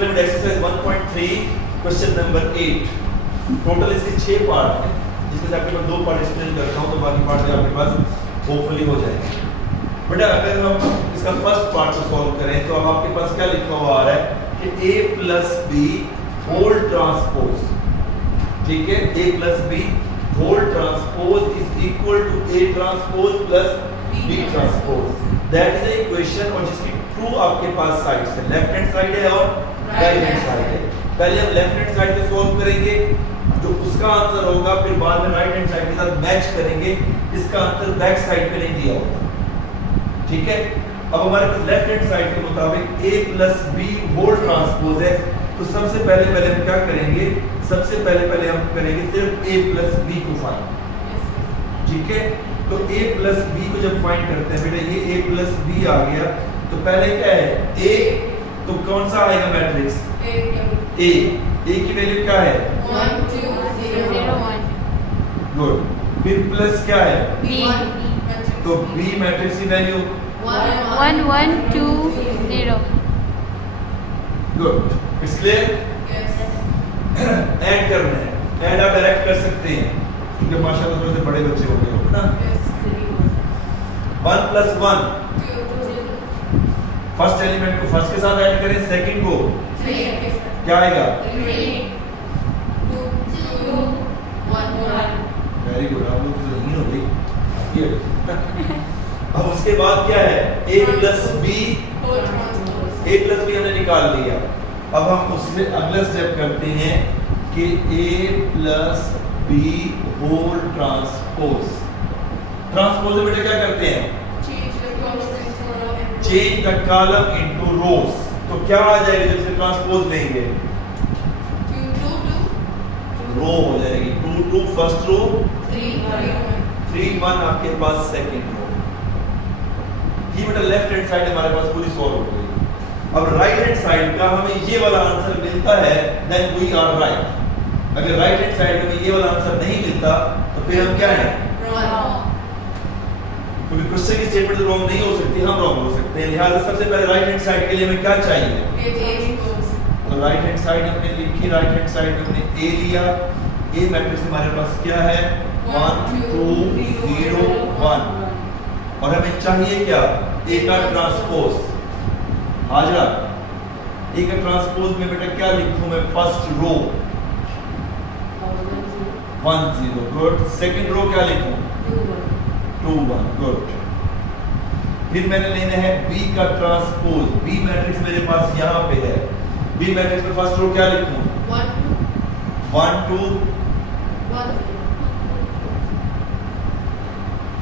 चलिए exercise 1.3 question number 8। Total इसके 6 part हैं, जिसमें से आपके पास 2 पार्ट एक्सप्लेन करता हूं, तो बाकी पार्ट भी आपके पास होपफुली हो जाएंगे। बेटा अगर हम इसका फर्स्ट पार्ट को सॉल्व करें तो अब आपके पास क्या लिखा हुआ आ रहा है कि a plus B whole transpose, ठीक है, a plus B whole transpose is equal to a transpose plus b transpose. That is a equation और जिसकी ट्रू आपके पास साइड से लेफ्ट हैंड साइड है और राइट हैंड साइड है। पहले हम लेफ्ट हैंड साइड से सॉल्व करेंगे, जो उसका आंसर होगा फिर बाद में राइट हैंड साइड के साथ मैच करेंगे। इसका आंसर बैक साइड पे नहीं दिया होगा, ठीक है। अब हमारे पास लेफ्ट हैंड साइड के मुताबिक a plus B whole transpose है, तो सबसे पहले हम क्या करेंगे, सबसे पहले हम करेंगे सिर्फ a प्लस बी को फाइंड, ठीक है। तो a प्लस बी को जब फाइंड करते हैं बेटा, ये a प्लस बी आ गया, तो पहले क्या है a, तो कौन सा आएगा मैट्रिक्स a की वैल्यू क्या है 1 2 0 1। गुड। फिर प्लस क्या है b, तो b मैट्रिक्स की value 1 1 2 0। Good, it's clear. Add करना है, ऐड आप डायरेक्ट कर सकते हैं क्योंकि माशाल्लाह थोड़े से बड़े बच्चे हो गए हो ना। 1 प्लस 1, फर्स्ट एलिमेंट को फर्स्ट के साथ ऐड करें, सेकंड को क्या आएगा 3 2 2 1 1। वेरी गुड, आप लोग तो नहीं हो गई। अब उसके बाद क्या है a प्लस बी हमने निकाल लिया। अब हम उसमें अगला स्टेप करते हैं कि a plus B whole transpose. Transpose में बेटा क्या करते हैं, change the column into rows. तो क्या आ जाएगा जब से ट्रांसपोज लेंगे, रो हो जाएगी 2 2 फर्स्ट रो 3 1 आपके पास सेकंड रो। ये बेटा लेफ्ट हैंड साइड हमारे पास पूरी सॉल्व हो गई। अब राइट हैंड साइड का हमें ये वाला आंसर मिलता है, देन वी आर राइट। अगर राइट हैंड साइड में ये वाला आंसर नहीं मिलता तो फिर हम क्या है रॉन्ग, क्योंकि क्वेश्चन की स्टेटमेंट रॉन्ग नहीं हो सकती, हम रॉन्ग हो सकते हैं। लिहाजा सबसे पहले राइट हैंड साइड के लिए हमें क्या चाहिए, तो राइट हैंड साइड हमने लिखी, राइट हैंड साइड में हमने a लिया। a मैट्रिक्स हमारे पास क्या है 1 2 0 1, और हमें चाहिए क्या a का ट्रांसपोज। आजा a का ट्रांसपोज में बेटा क्या लिखूं मैं, first row 1 0, good. Second row क्या लिखूं 2 1, गुड। फिर मैंने लेना है b का ट्रांसपोज। b मैट्रिक्स मेरे पास यहाँ पे है, b मैट्रिक्स में फर्स्ट रो क्या लिखूं 1 2 1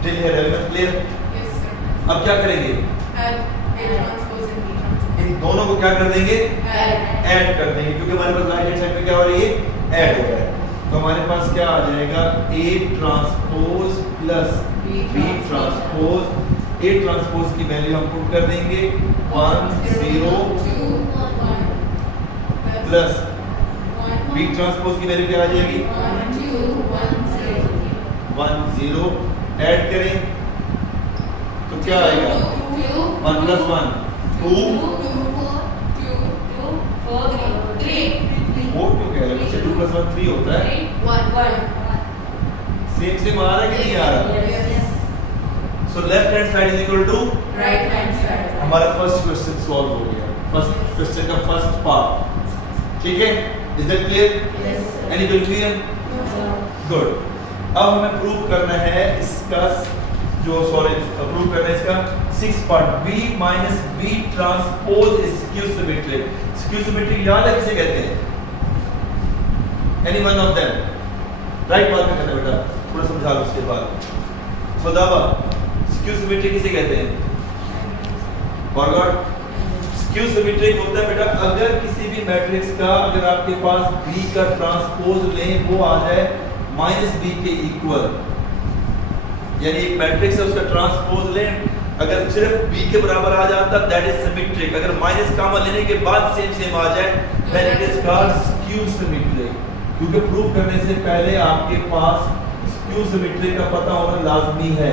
टिल हियर एलिमेंट क्लियर। अब क्या करेंगे, इन दोनों को क्या कर देंगे ऐड कर देंगे, क्योंकि हमारे पास राइट हैंड साइड पे क्या हो रही है ऐड हो रहा है। तो हमारे पास क्या आ जाएगा a transpose plus b transpose. a transpose की वैल्यू हम पुट कर देंगे 1 0 प्लस b ट्रांसपोज की वैल्यू क्या आ जाएगी 1 0। ऐड करें तो क्या आएगा 1 प्लस 1 2 4 क्यों कह रहे हैं, 2 प्लस 1 3 होता है। सेम आ रहा है कि नहीं आ रहा। So left hand side is equal to right hand side. हमारा फर्स्ट क्वेश्चन सॉल्व हो गया, फर्स्ट क्वेश्चन का फर्स्ट पार्ट, ठीक है। Is that clear, any confusion, good. अब हमें प्रूव करना है इसका प्रूव करना है इसका 6 part, b minus b transpose is skew symmetric. Skew symmetric याद है किसे कहते हैं, any one of them, right बात में कहते हैं बेटा, थोड़ा समझा लो उसके बाद। सदाबा स्क्यू सिमेट्रिक किसे कहते हैं, फॉरगॉट। स्क्यू सिमेट्रिक होता है बेटा अगर किसी भी मैट्रिक्स का अगर आपके पास b का ट्रांसपोज लें वो आ जाए -b के इक्वल, यानी एक मैट्रिक्स है उसका ट्रांसपोज लें अगर सिर्फ b के बराबर आ जाता दैट इज सिमेट्रिक। अगर माइनस कामा लेने के बाद सेम आ जाए then it is called skew symmetric, क्योंकि प्रूव करने से पहले आपके पास स्क्यू सिमेट्रिक का पता होना लाजमी है।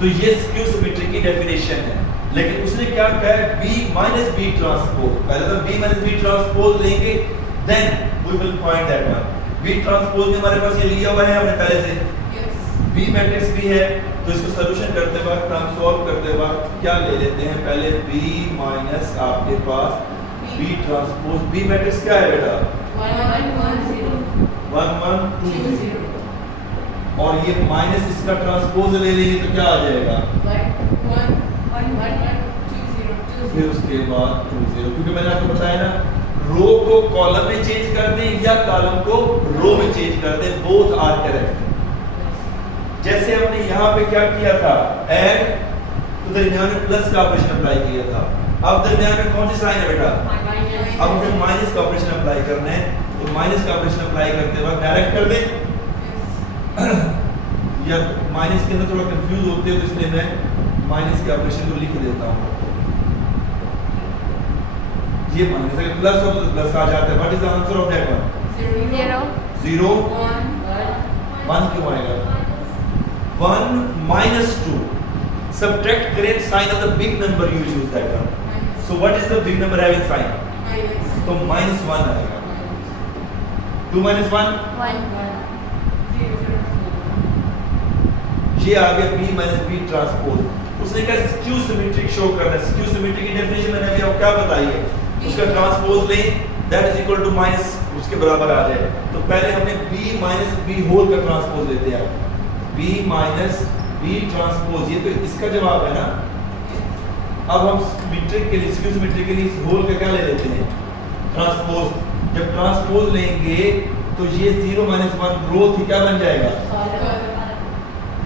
तो ये स्क्यू सिमेट्री की डेफिनेशन है। लेकिन उसने क्या कहा है b माइनस बी ट्रांसपोज। पहले तो b माइनस बी ट्रांसपोज लेंगे, then we will find that one. b transpose में हमारे पास ये लिया हुआ है हमने पहले से, b मैट्रिक्स भी है, तो इसको सॉल्यूशन करते वक्त हम सॉल्व करते वक्त क्या ले लेते हैं, पहले b माइनस आपके पास b ट्रांसपोज। b मैट्रिक्स क्या है बेटा? 1 1 1 0 1 1 2 2 0, 0 और ये माइनस इसका ट्रांसपोज ले लेंगे तो क्या आ जाएगा? 1 1 1 1 2 0 2 फिर उसके बाद 2 0, क्योंकि मैंने आपको बताया ना, रो को कॉलम में चेंज कर दें या कॉलम को रो में चेंज कर दें, बोथ आर करेक्ट। जैसे हमने यहाँ पे क्या किया था, ऐड, तो दरमियान में प्लस का ऑपरेशन अप्लाई किया था। अब दरमियान में कौन सी साइन है बेटा? अब हमें माइनस का ऑपरेशन अप्लाई करना है, तो माइनस का ऑपरेशन अप्लाई करते वक्त डायरेक्ट कर दें या माइनस के अंदर थोड़ा कंफ्यूज होते हो, तो इसलिए मैं माइनस के ऑपरेशन को लिख देता हूँ। ये माइनस अगर प्लस हो तो प्लस आ जाता है। What is the answer of that one? 0 0 1 1 क्यों आएगा? 1 minus 2, subtract great sign of the big number, you will use that one. So what is the big number having sign? तो minus 1 आएगा। 2 minus 1, 1 ये आ गया b minus b transpose. उसने कहा skew symmetric show करना है। स्क्यू सिमेट्रिक की definition मैंने अभी आपको क्या बताई है, उसका ट्रांसपोज लें, that is equal to minus उसके बराबर आ जाए। तो पहले हमने b माइनस b होल का ट्रांसपोज लेते हैं, b माइनस b ट्रांसपोज, ये तो इसका जवाब है ना। अब हम सिमेट्रिक के लिए, स्क्यू सिमेट्रिक के लिए इस होल का क्या ले लेते हैं, ट्रांसपोज। जब ट्रांसपोज लेंगे तो ये 0 माइनस 1 रो थी, क्या बन जाएगा?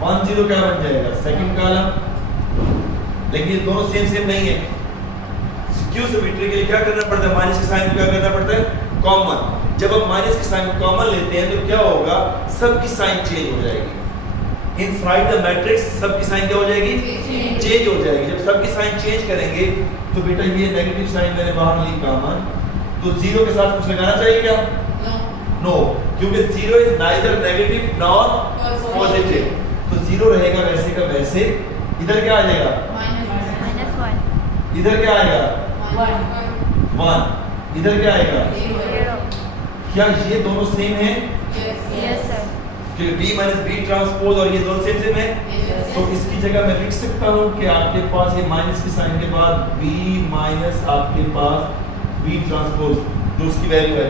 1 0 क्या बन जाएगा? Second column. लेकिन ये दोनों सेम सेम नहीं है। स्क्यू सिमेट्री के लिए क्या करना पड़ता है, माइनस के साइन को क्या करना पड़ता है, कॉमन। जब हम माइनस के साइन को कॉमन लेते हैं तो क्या होगा, सबकी साइन चेंज हो जाएगी। इनसाइड द मैट्रिक्स सबकी साइन क्या हो जाएगी, चेंज हो जाएगी। जब सबकी साइन चेंज करेंगे तो बेटा ये नेगेटिव साइन मैंने बाहर ली कॉमन, तो 0 के साथ कुछ लगाना चाहिए क्या? नो, क्योंकि 0 is neither negative nor positive, तो 0 रहेगा वैसे का वैसे। इधर क्या आ जाएगा, -1 इधर क्या आएगा, 1, इधर क्या आएगा। 0 क्या ये दोनों सेम हैं? यस सर क्योंकि b माइनस बी ट्रांसपोज और ये दोनों सेम सेम है, तो इसकी जगह मैं लिख सकता हूँ कि आपके पास ये माइनस के साइन के बाद b माइनस आपके पास b ट्रांसपोज जो उसकी वैल्यू है,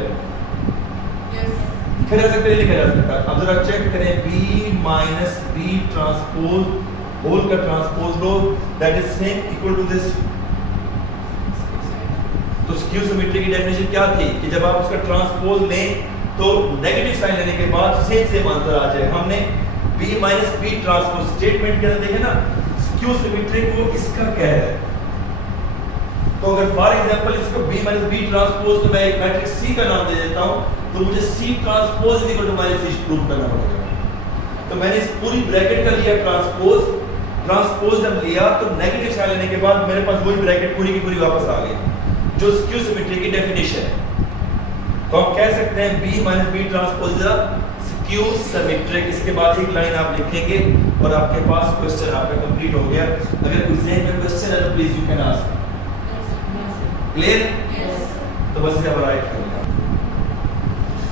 लिखा जा सकता है, लिखा जा सकता है। अब जरा चेक करें, b minus B transpose whole का ट्रांसपोज लो, that is same equal to this. तो स्क्यू सिमेट्री की डेफिनेशन क्या थी कि जब आप उसका ट्रांसपोज लें तो नेगेटिव साइन लेने के बाद सेम सेम आंसर आ जाए। हमने b minus B transpose statement के अंदर देखे ना, स्क्यू सिमेट्री को इसका क्या है। तो अगर फॉर एग्जांपल इसको b माइनस बी ट्रांसपोज तो मैं एक मैट्रिक्स c का नाम दे देता हूं, तो मुझे c transpose is equal to minus c prove करना पड़ेगा। तो मैंने इस पूरी ब्रैकेट का लिया ट्रांसपोज, ट्रांसपोज जब लिया तो नेगेटिव साइन लेने के बाद मेरे पास वही ब्रैकेट पूरी की पूरी वापस आ गई जो स्क्यू सिमेट्री की डेफिनेशन है। तो हम कह सकते हैं b minus B transpose skew symmetric. इसके बाद एक लाइन आप लिखेंगे और आपके पास क्वेश्चन आपका कंप्लीट हो गया। अगर कोई ज़हन में क्वेश्चन है तो please you can ask. Clear? तो बस इसे आप राइट कर लिया।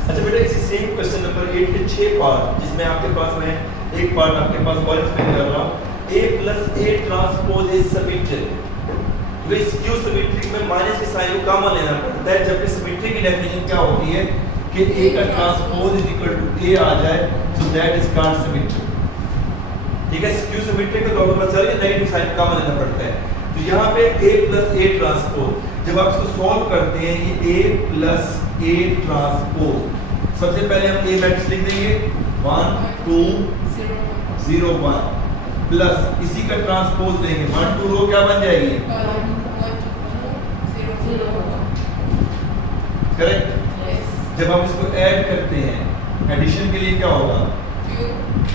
अच्छा बेटा, इसी सेम क्वेश्चन नंबर 8 के 6 पार्ट, जिसमें आपके पास मैं एक पार्ट आपके पास और एक्सप्लेन कर रहा हूं, a plus a transpose is symmetric. तो इस स्क्यू सिमेट्रिक में माइनस के साइन को कॉमन लेना पड़ता है, जबकि सिमेट्रिक की डेफिनेशन क्या होती है कि a का transpose is equal to a आ जाए, so that is called symmetric. ठीक है, स्क्यू सिमेट्रिक को तो आपको पता चल गया नेगेटिव साइन कॉमन लेना पड़ता है। तो यहाँ पे a plus a ट्रांसपोज जब आप इसको सॉल्व करते हैं, ये a plus a ट्रांसपोज, सबसे पहले हम a मैट्रिक्स लिख देंगे 1 2 0 1 प्लस इसी का ट्रांसपोज देंगे 1 2 रो क्या बन जाएगी, करेक्ट। जब हम इसको ऐड करते हैं, एडिशन के लिए क्या होगा,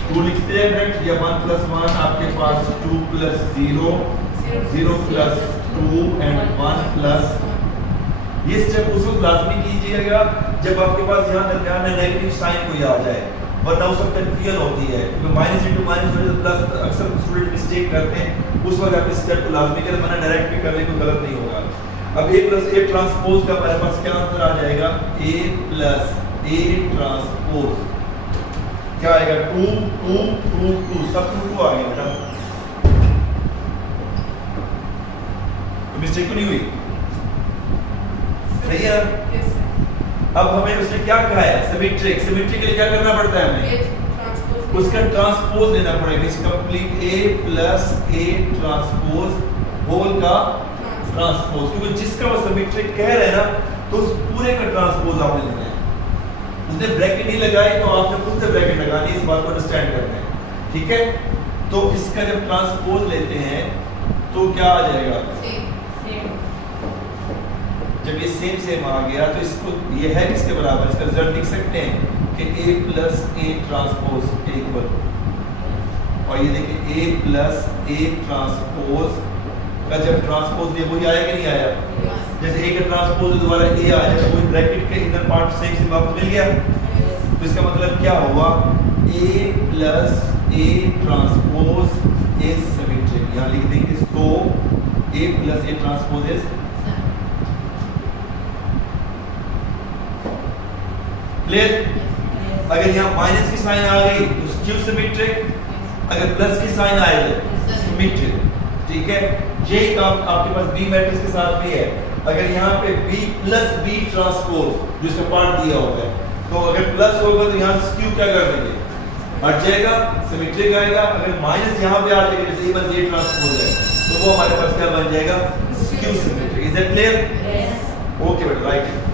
2 लिखते हैं डायरेक्ट, या 1 प्लस 1 आपके पास 2 प्लस 0 0 प्लस 2 एंड 1 प्लस। ये स्टेप उस वक्त लाजमी कीजिएगा जब आपके पास यहाँ दरमियान में नेगेटिव साइन कोई आ जाए। वरना उस वक्त कंफ्यूजन होती है, क्योंकि माइनस इंटू माइनस प्लस अक्सर स्टूडेंट मिस्टेक करते हैं, उस वक्त आप इस स्टेप को लाजमी करें, वरना डायरेक्ट भी करने को गलत नहीं होगा। अब a प्लस a ट्रांसपोज का हमारे पास क्या आंसर आ जाएगा, a प्लस a ट्रांसपोज क्या आएगा, 2 2 2 2 सब 2 2 आ गया बेटा, तो मिस्टेक तो नहीं हुई, सही है। Yes, sir. अब हमें उसने क्या कहा है, सिमेट्रिक, सिमेट्रिक के लिए क्या करना पड़ता है हमें, A transpose. उसका ट्रांसपोज लेना पड़ेगा, इस complete a plus a transpose whole का ट्रांसपोज, क्योंकि जिसका वो सिमेट्रिक कह रहे हैं ना, तो उस पूरे का ट्रांसपोज आपने लेना है। उसने ब्रैकेट नहीं लगाई तो आपने खुद से ब्रैकेट लगानी है, इस बात को अंडरस्टैंड करना है, ठीक है। तो इसका जब ट्रांसपोज लेते हैं तो क्या आ जाएगा, Same. जब ये सेम सेम आ गया तो इसको ये है किसके बराबर, इसका रिजल्ट लिख सकते हैं कि a plus a transpose equal, और ये देखिए a प्लस a ट्रांसपोज का जब ट्रांसपोज लिया वही आया कि नहीं आया, Yes. जैसे a का ट्रांसपोज दोबारा a आ जाए, वही ब्रैकेट के इनर पार्ट सेम सेम वापस मिल गया, Yes. तो इसका मतलब क्या हुआ, a plus a transpose is symmetric, यहाँ लिख देंगे सो a plus a transpose is clear. अगर यहाँ माइनस की साइन आ गई तो स्क्यू सिमेट्रिक, अगर प्लस की साइन आएगी सिमेट्रिक, ठीक है। यही काम आपके पास बी मैट्रिक्स के साथ भी है, अगर यहाँ पे b प्लस b ट्रांसपोज जो इसका पार्ट दिया होगा है, तो अगर प्लस होगा तो यहाँ स्क्यू क्या कर देंगे, हट जाएगा, सिमेट्रिक आएगा। अगर माइनस यहाँ पे आ जाएगा, जैसे ये बस ये ट्रांसपोज है, तो वो हमारे पास क्या बन जाएगा, skew symmetric. Is that clear? Yes. Okay बेटा, राइट।